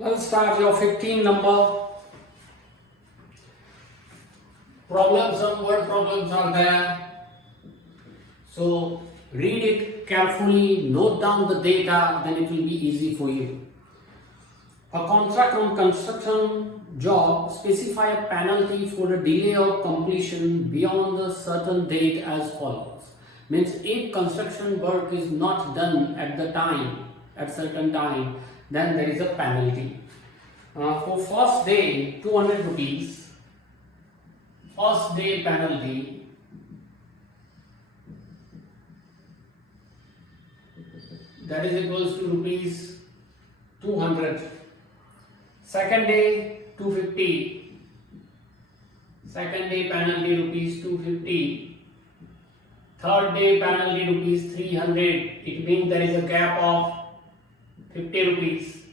Let's start your 15 number. Problems, some word problems are there. So read it carefully, note down the data, then it will be easy for you. A contract on construction job specify a penalty for the delay of completion beyond a certain date as follows. Means if construction work is not done at certain time, then there is a penalty. For first day, 200 rupees. First day penalty. That is equals to rupees 200. Second day, 250. Second day penalty rupees 250. Third day penalty rupees 300. It means there is a gap of 50 rupees,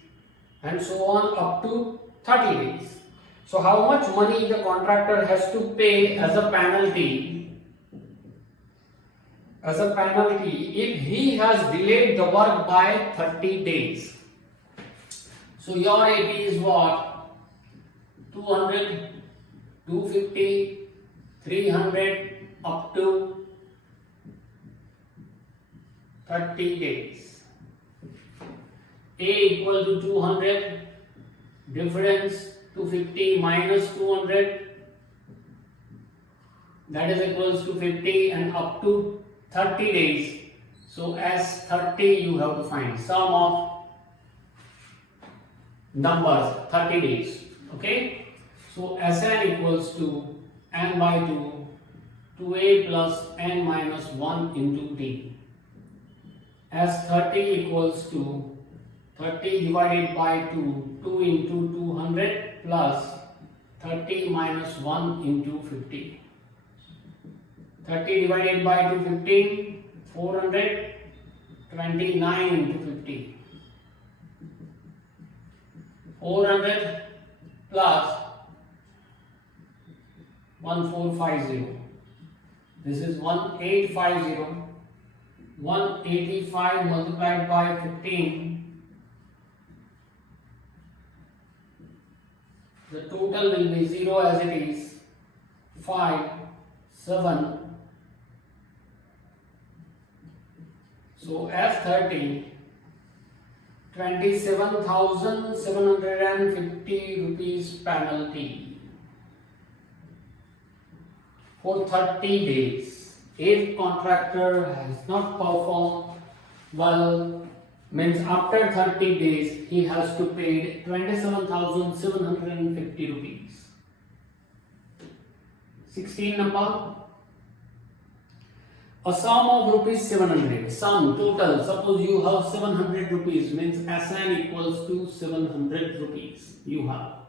and so on up to 30 days. So how much money the contractor has to pay as a penalty? As a penalty if he has delayed the work by 30 days. So your AP is what? 200, 250, 300 up to 30 days. A equal to 200, difference 250 minus 200, that is equals to 50, and up to 30 days. So as 30 you have to find sum of numbers 30 days. Okay, so Sn equals to n by 2 2a plus n minus 1 into d. As 30 equals to 30 divided by 2, 2 into 200 plus 30 minus 1 into 50. 30 divided by 250, 400, 29 into 50. 400 plus 1450. This is 1850. 185 multiplied by 15. The total will be 0 as it is. 5, 7. So F30, 27,750 rupees penalty for 30 days. If contractor has not performed well, means after 30 days he has to pay 27,750 rupees. 16 number. A sum of rupees 700. Sum total. Suppose you have 700 rupees, means Sn equals to 700 rupees. You have.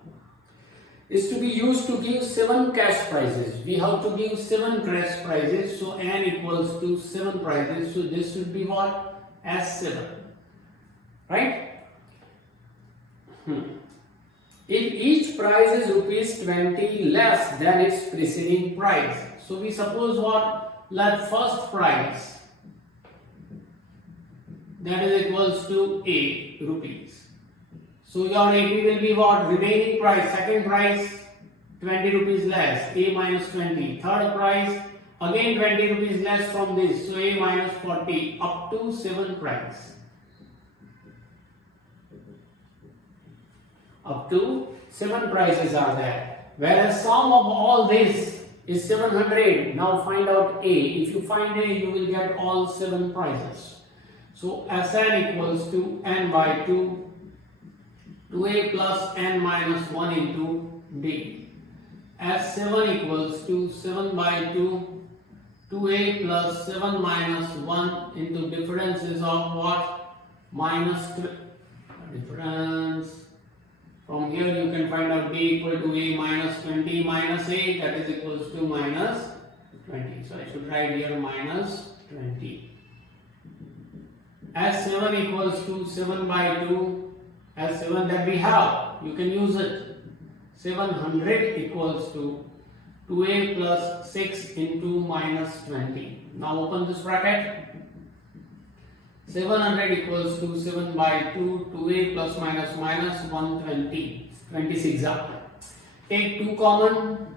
Is to be used to give 7 cash prizes. We have to give 7 cash prizes. So n equals to 7 prizes. So this should be what? S7. Right? If each prize is rupees 20 less than its preceding price. So we suppose what? Let first price, that is equals to A rupees. So your AP will be what? Remaining price. Second price 20 rupees less, A minus 20. Third price again 20 rupees less from this, so A minus 40 up to 7 price. Up to 7 prices are there. Whereas sum of all this is 700. Now find out A. If you find A, you will get all 7 prices. So Sn equals to n by 2, 2a plus n minus 1 into d. S7 equals to 7 by 2, 2a plus 7 minus 1 into differences of what? Minus difference. From here you can find out d equal to a minus 20 minus a, that is equals to minus 20. So I should write here minus 20. S7 equals to 7 by 2. S7 that we have, you can use it. 700 equals to 2a plus 6 into minus 20. Now open this bracket. 700 equals to 7 by 2, 2a plus minus minus 120, 26 up. Take 2 common,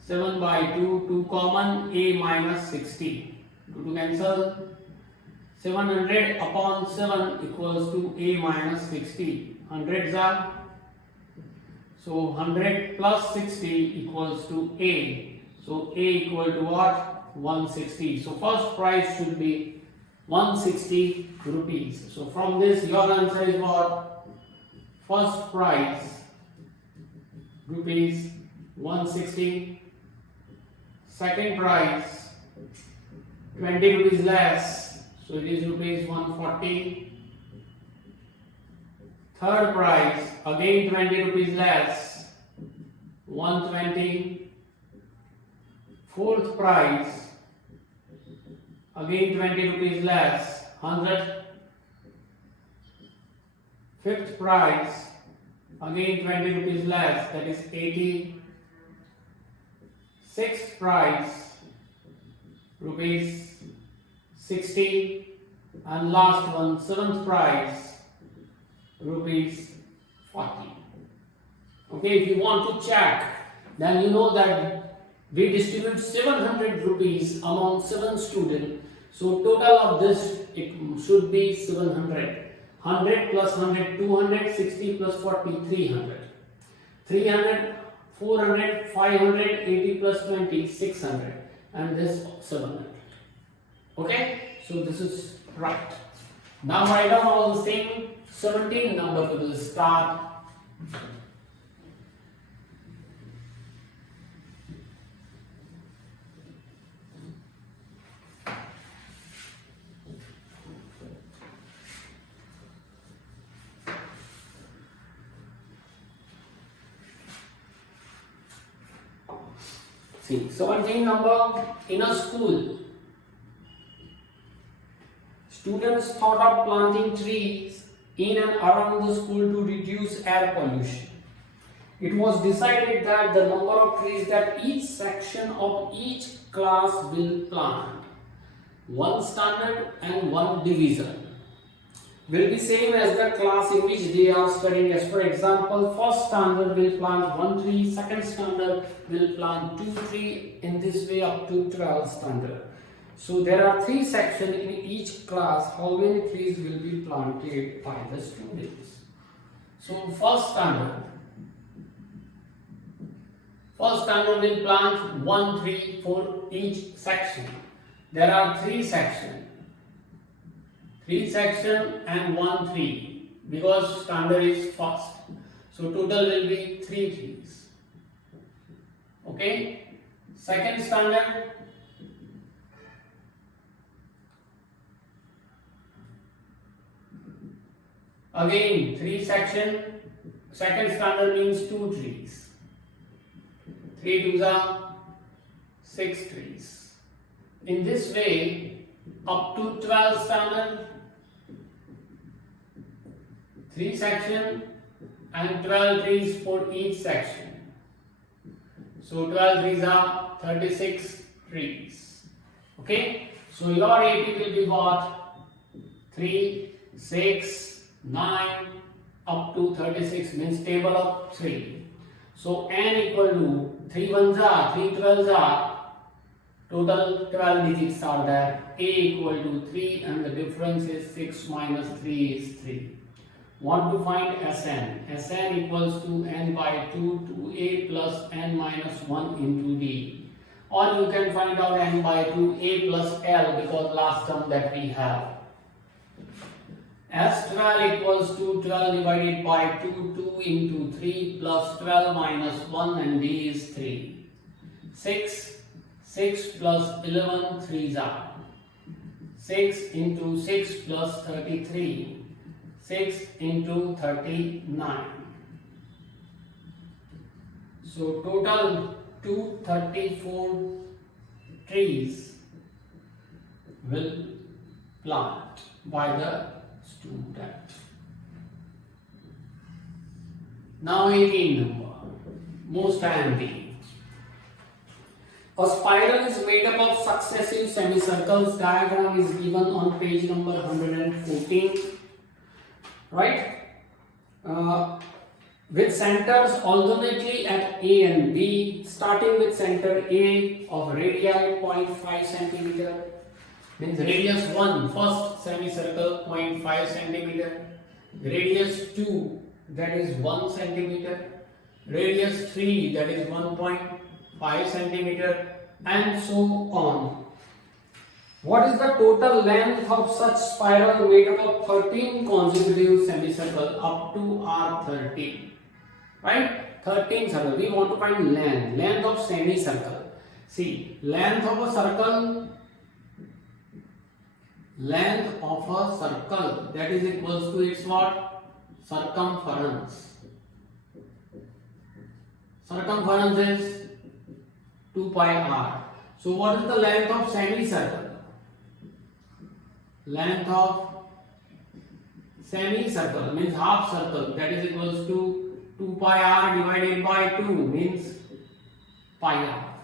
7 by 2, 2 common, a minus 60. 2 to cancel. 700 upon 7 equals to a minus 60. Hundreds are. So 100 plus 60 equals to a. So a equal to what? 160. So first price should be 160 rupees. So from this your answer is what? First price rupees 160. Second price 20 rupees less. So it is rupees 140. Third price again 20 rupees less. 120. Fourth price again 20 rupees less, 100. Fifth price again 20 rupees less, that is 80. Sixth price rupees 60, and last one, seventh price rupees 40. Okay, if you want to check, then you know that we distribute 700 rupees among 7 students. So total of this it should be 700. 100 plus 100, 200, 60 plus 40, 300. 300, 400, 500, 80 plus 20, 600. And this 700. Okay? So this is right. Now write down all the same 17 number we will start. See, 17 number. In a school, students thought of planting trees in and around the school to reduce air pollution. It was decided that the number of trees that each section of each class will plant, one standard and one division, will be same as the class in which they are studying. As for example, first standard will plant 1 tree, second standard will plant 2 trees, in this way up to 12 standard. So there are 3 sections in each class. How many trees will be planted by the students? So first standard will plant 1 tree for each section. There are 3 sections. 3 section and 1 tree, because standard is first. So total will be 3 trees. Okay. Second standard, again 3 section. Second standard means 2 trees. 3 twos are 6 trees. In this way, up to 12 standard, 3 section and 12 trees for each section. So 12 trees are 36 trees. Okay. So your AP will be what? 3, 6, 9 up to 36 means table of 3. So n equal to 3 ones are 3 12s are, total 12 digits are there. A equal to 3 and the difference is 6 minus 3 is 3. Want to find Sn. Sn equals to n by 2 to a plus n minus 1 into d. Or you can find out n by 2 a plus l, because last term that we have. S12 equals to 12 divided by 2, 2 into 3 plus 12 minus 1 and d is 3. 6 plus 11, 3s are. 6 into 6 plus 33. 6 into 39. So total 234 trees will plant by the student. Now 18 number, most handy. A spiral is made up of successive semicircles. Diagram is given on page number 114. Right? With centers alternately at A and B, starting with center A of radii 0.5 centimeter, means radius 1, first semicircle 0.5 centimeter, radius 2, that is 1 centimeter, radius 3, that is 1.5 centimeter, and so on. What is the total length of such spiral made up of 13 consecutive semicircles up to R13? Right? 13 circles. We want to find length of semicircle. See, length of a circle, that is equals to its what? Circumference. Circumference is 2 pi r. So what is the length of semicircle? Length of semicircle means half circle, that is equals to 2 pi r divided by 2 means pi r.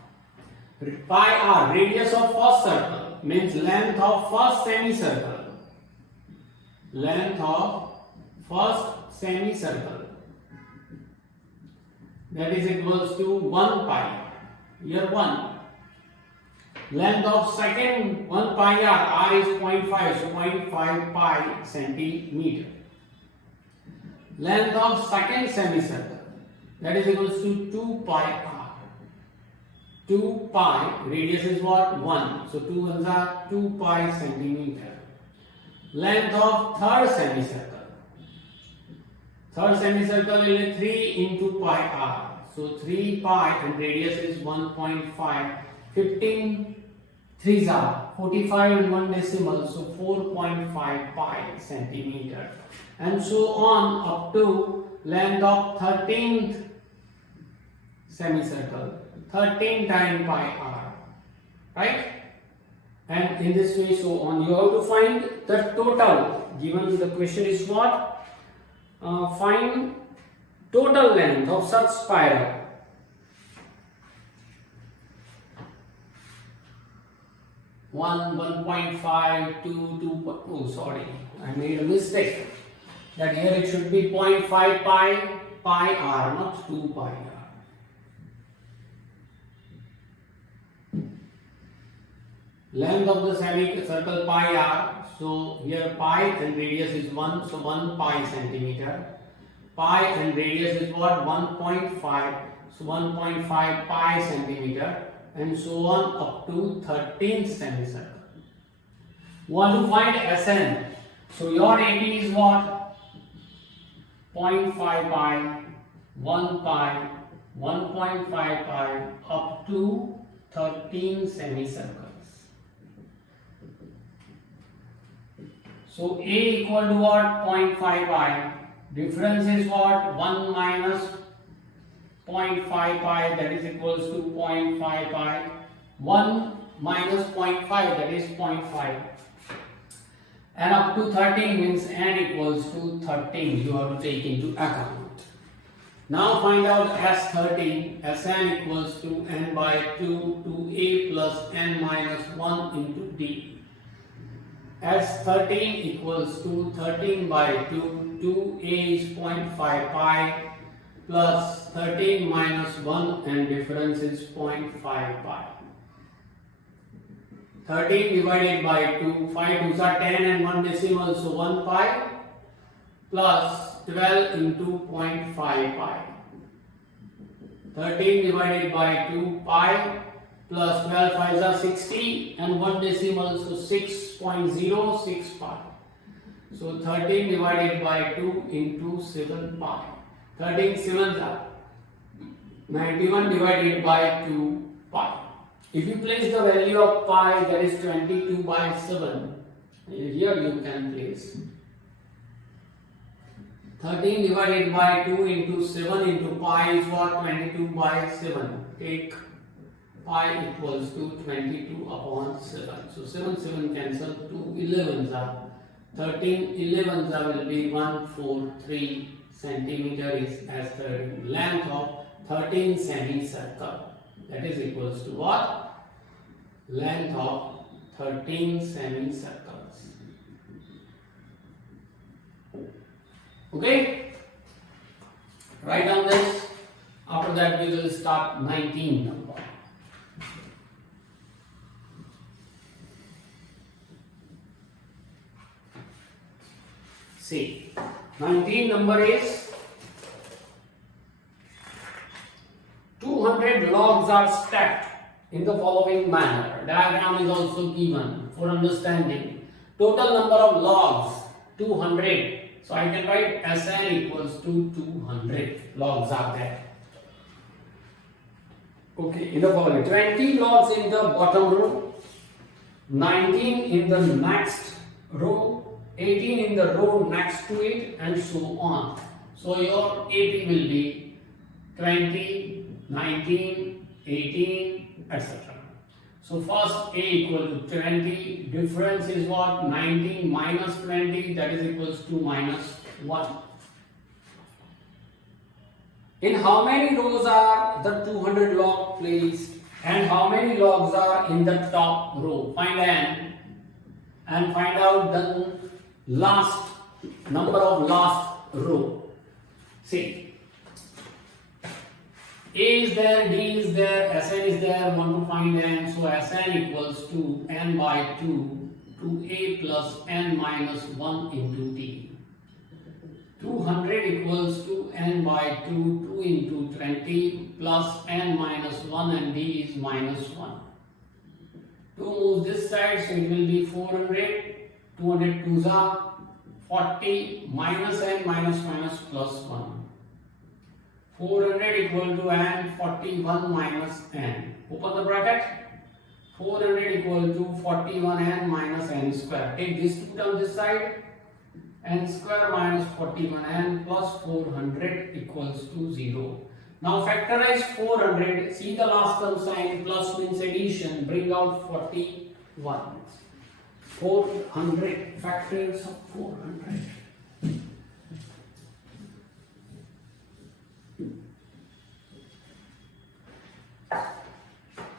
Pi r, radius of first circle, means length of first semicircle. Length of first semicircle, that is equals to 1 pi. Here 1. Length of second 1 pi r is 0.5, so 0.5 pi centimeter. Length of second semicircle, that is equals to 2 pi r. 2 pi, radius is what? 1, so 2 ones are 2 pi centimeter. Length of third semicircle. Third semicircle is 3 into pi r, so 3 pi and radius is 1.5. 15 3s are 45 and 1 decimal, so 4.5 pi centimeter, and so on up to length of 13th semicircle, 13 times pi r, right? And in this way, so on. You have to find the total. Given the question is what? Find total length of such spiral. 1.5, 2, oh sorry, I made a mistake. That here it should be 0.5 pi r, not 2 pi r. Length of the semicircle pi r, so here pi and radius is 1, so 1 pi centimeter. Pi and radius is what? 1.5, so 1.5 pi centimeter, and so on up to 13th semicircle. Want to find Sn. So your AP is what? 0.5 pi, 1 pi, 1.5 pi up to 13 semicircles. So A equal to what? 0.5 pi. Difference is what? 1 minus 0.5 pi, that is equals to 0.5 pi. 1 minus 0.5, that is 0.5. And up to 13 means n equals to 13. You have to take into account. Now find out S13. Sn equals to n by 2 to A plus n minus 1 into D. S13 equals to 13 by 2 to A is 0.5 pi plus 13 minus 1 and difference is 0.5 pi. 13 divided by 2, 5 2s are 10 and 1 decimal, so 1 pi plus 12 into 0.5 pi. 13 divided by 2 pi plus 12 5s are 60 and 1 decimal, so 6.06 pi. So 13 divided by 2 into 7 pi. 13 7s are 91 divided by 2 pi. If you place the value of pi, that is 22 by 7. Here you can place 13 divided by 2 into 7 into pi is what? 22 by 7. Take pi equals to 22 upon 7. So 7 7 cancel, 2 11s are 13 11s are will be 143 centimeter is as the length of 13 semicircle. That is equals to what? length of 13 semicircles. Okay? Write down this. After that we will start 19 number. See, 19 number is 200 logs are stacked in the following manner. Diagram is also given for understanding. Total number of logs 200. So I can write Sn equals to 200 logs are there. Okay, in the following 20 logs in the bottom row, 19 in the next row, 18 in the row next to it, and so on. So your AP will be 20, 19, 18, etc. So first A equal to 20, difference is what? 19 minus 20, that is equals to minus 1. In how many rows are the 200 log placed and how many logs are in the top row? Find N and find out the last number of last row. See, A is there, D is there, Sn is there, want to find N, so Sn equals to N by 2 to A plus N minus 1 into D. 200 equals to N by 2, 2 into 20 plus N minus 1 and D is minus 1. 2 moves this side, so it will be 400, 200 2s are 40 minus N minus minus plus 1. 400 equal to N, 41 minus N. Open the bracket. 400 equal to 41 N minus N square. Take this 2 down this side. N square minus 41 N plus 400 equals to 0. Now factorize 400. See the last term sign. Plus means addition. Bring out 41. 400. Factors of 400.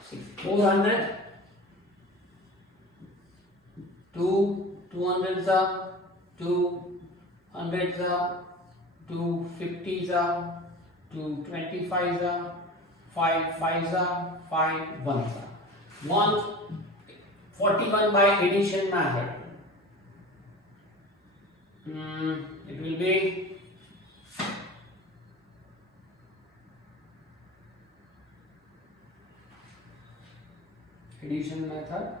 See, 400. 200s are 2 hundreds are 2 50s are 2 25s are 5 5s are 5 1s are. Want 41 by addition method. It will be addition method.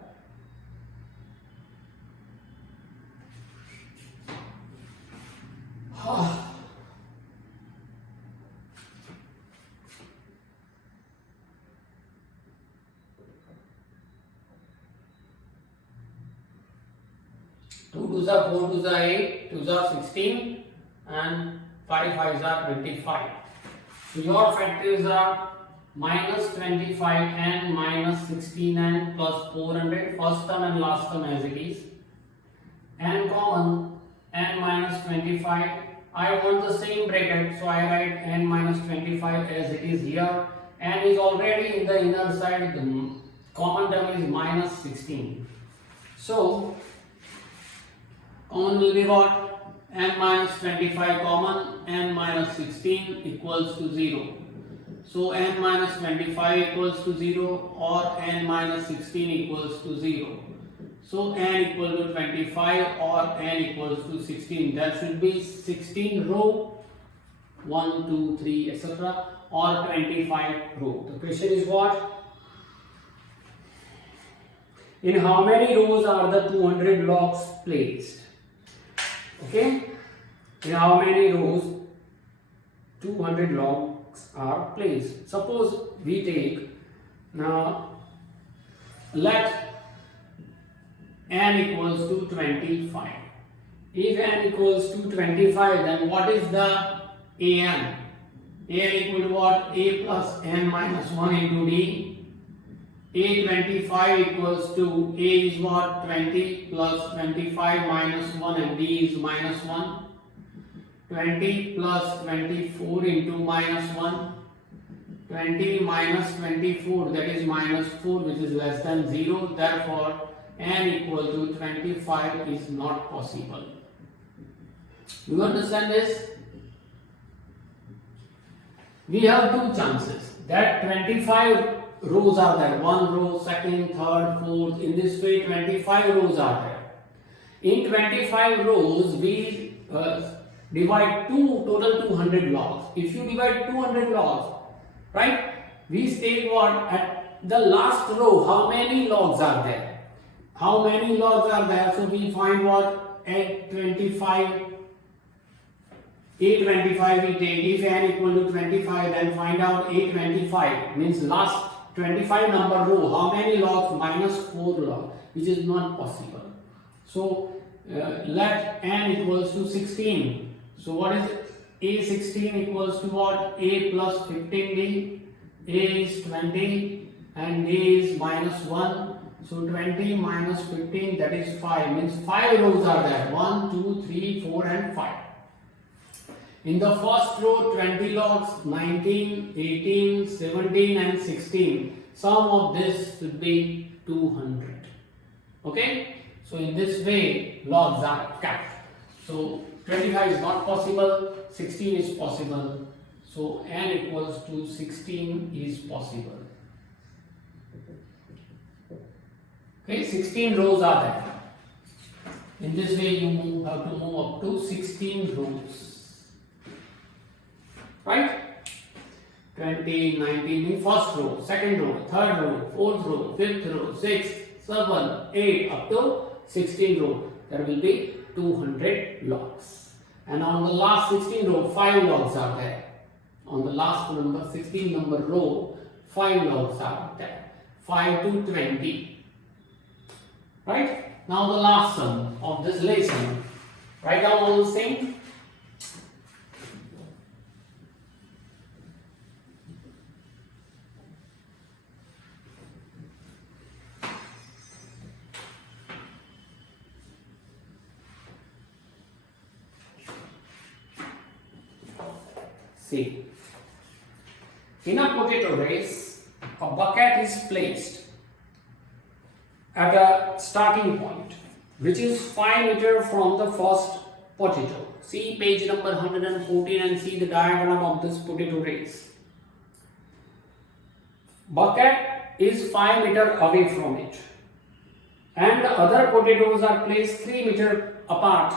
Two twos are 4 twos are 8, 2s are 16, and 5 5s are 25. So your factors are minus 25 and minus 16 and plus 400. First term and last term as it is. And common n minus 25. I want the same bracket, so I write n minus 25 as it is here. N is already in the inner side. The common term is minus 16. So common will be what? N minus 25 common, n minus 16 equals to 0. So n minus 25 equals to 0 or n minus 16 equals to 0. So n equal to 25 or n equals to 16. That should be 16 row, 1, 2, 3, etc. or 25 row. The question is what? In how many rows are the 200 logs placed? Okay. In how many rows 200 logs are placed? Suppose we take now let n equals to 25. If n equals to 25, then what is the an? An equal to what? A plus n minus 1 into d. A 25 equals to a is what? 20 plus 25 minus 1 and d is minus 1. 20 plus 24 into minus 1. 20 minus 24, that is minus 4, which is less than 0. Therefore, n equal to 25 is not possible. Do you understand this? We have two chances that 25 rows are there. One row, second, third, fourth. In this way, 25 rows are there. In 25 rows, we divide total 200 logs. If you divide 200 logs, right, we state what at the last row, how many logs are there? How many logs are there? So we find what at 25. A25 we take. If n equal to 25, then find out A25 means last 25 number row. How many logs? Minus 4 logs, which is not possible. So let n equals to 16. So what is A16 equals to what? A plus 15d. A is 20 and A is minus 1. So 20 minus 15, that is 5. Means 5 rows are there. 1, 2, 3, 4 and 5. In the first row, 20 logs, 19, 18, 17 and 16. Sum of this should be 200. Okay? So in this way, logs are kept. So 25 is not possible, 16 is possible. So n equals to 16 is possible. Okay, 16 rows are there. In this way, you have to move up to 16 rows. Right? 20, 19 in first row, second row, third row, fourth row, fifth row, sixth, 7, 8 up to 16 row. There will be 200 logs. And on the last 16 row, 5 logs are there. On the last number, 16 number row, 5 logs are there. 5 to 20. Right? Now the last sum of this lesson. Write down all the same. See, in a potato race, a bucket is placed at a starting point, which is 5 meters from the first potato. See page number 114 and see the diagram of this potato race. Bucket is 5 meters away from it, and the other potatoes are placed 3 meters apart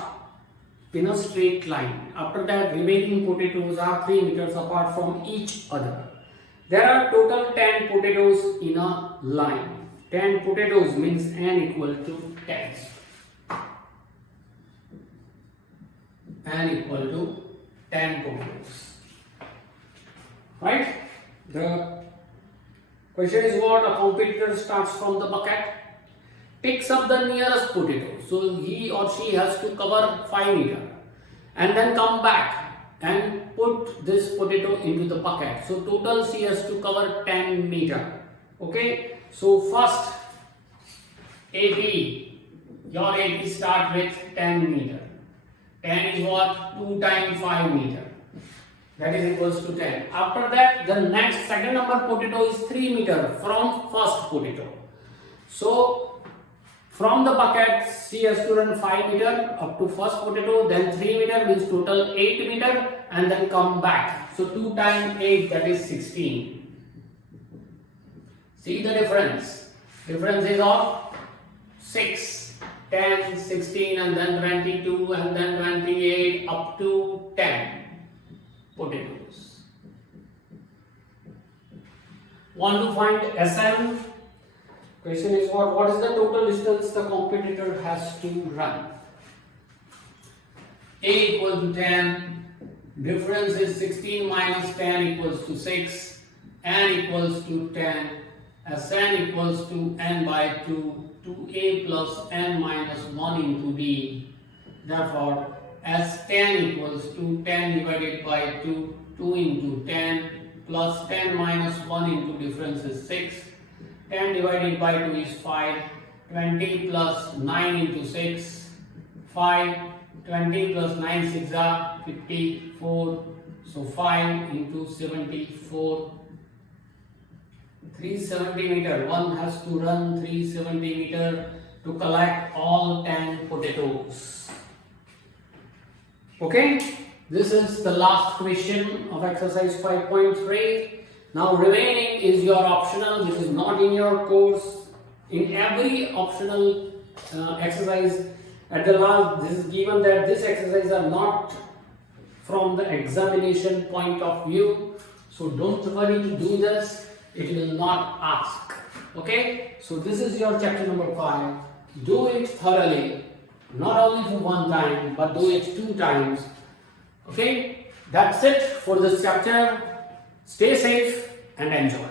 in a straight line. After that, remaining potatoes are 3 meters apart from each other. There are total 10 potatoes in a line. 10 potatoes means n equal to 10. N equal to 10 potatoes. Right? The question is what? A competitor starts from the bucket, picks up the nearest potato. So he or she has to cover 5 meters and then come back and put this potato into the bucket. So total she has to cover 10 meters. Okay. So first AB, your AB start with 10 meters. 10 is what? 2 times 5 meters. That is equals to 10. After that, the next second number potato is 3 meters from first potato. So from the bucket, she has to run 5 meters up to first potato, then 3 meters means total 8 meters, and then come back. So 2 times 8, that is 16. See the difference? Difference is of 6, 10, 16, and then 22, and then 28, up to 10 potatoes. Want to find SN? Question is what? What is the total distance the competitor has to run? A equal to 10. Difference is 16 minus 10 equals to 6. N equals to 10. Sn equals to n by 2. 2a plus n minus 1 into d. Therefore, S10 equals to 10 divided by 2. 2 into 10 plus 10 minus 1 into difference is 6. 10 divided by 2 is 5. 20 plus 9 into 6, 5. 20 plus 9 6 are 54. So 5 into 74 370 meter. One has to run 370 meter to collect all 10 potatoes. Okay, this is the last question of exercise 5.3. Now remaining is your optional. This is not in your course. In every optional exercise at the last, this is given that this exercise are not from the examination point of view. So don't worry to do this. It will not ask. Okay, so this is your chapter number 5. Do it thoroughly, not only for one time but do it 2 times. Okay, that's it for this chapter. Stay safe and enjoy.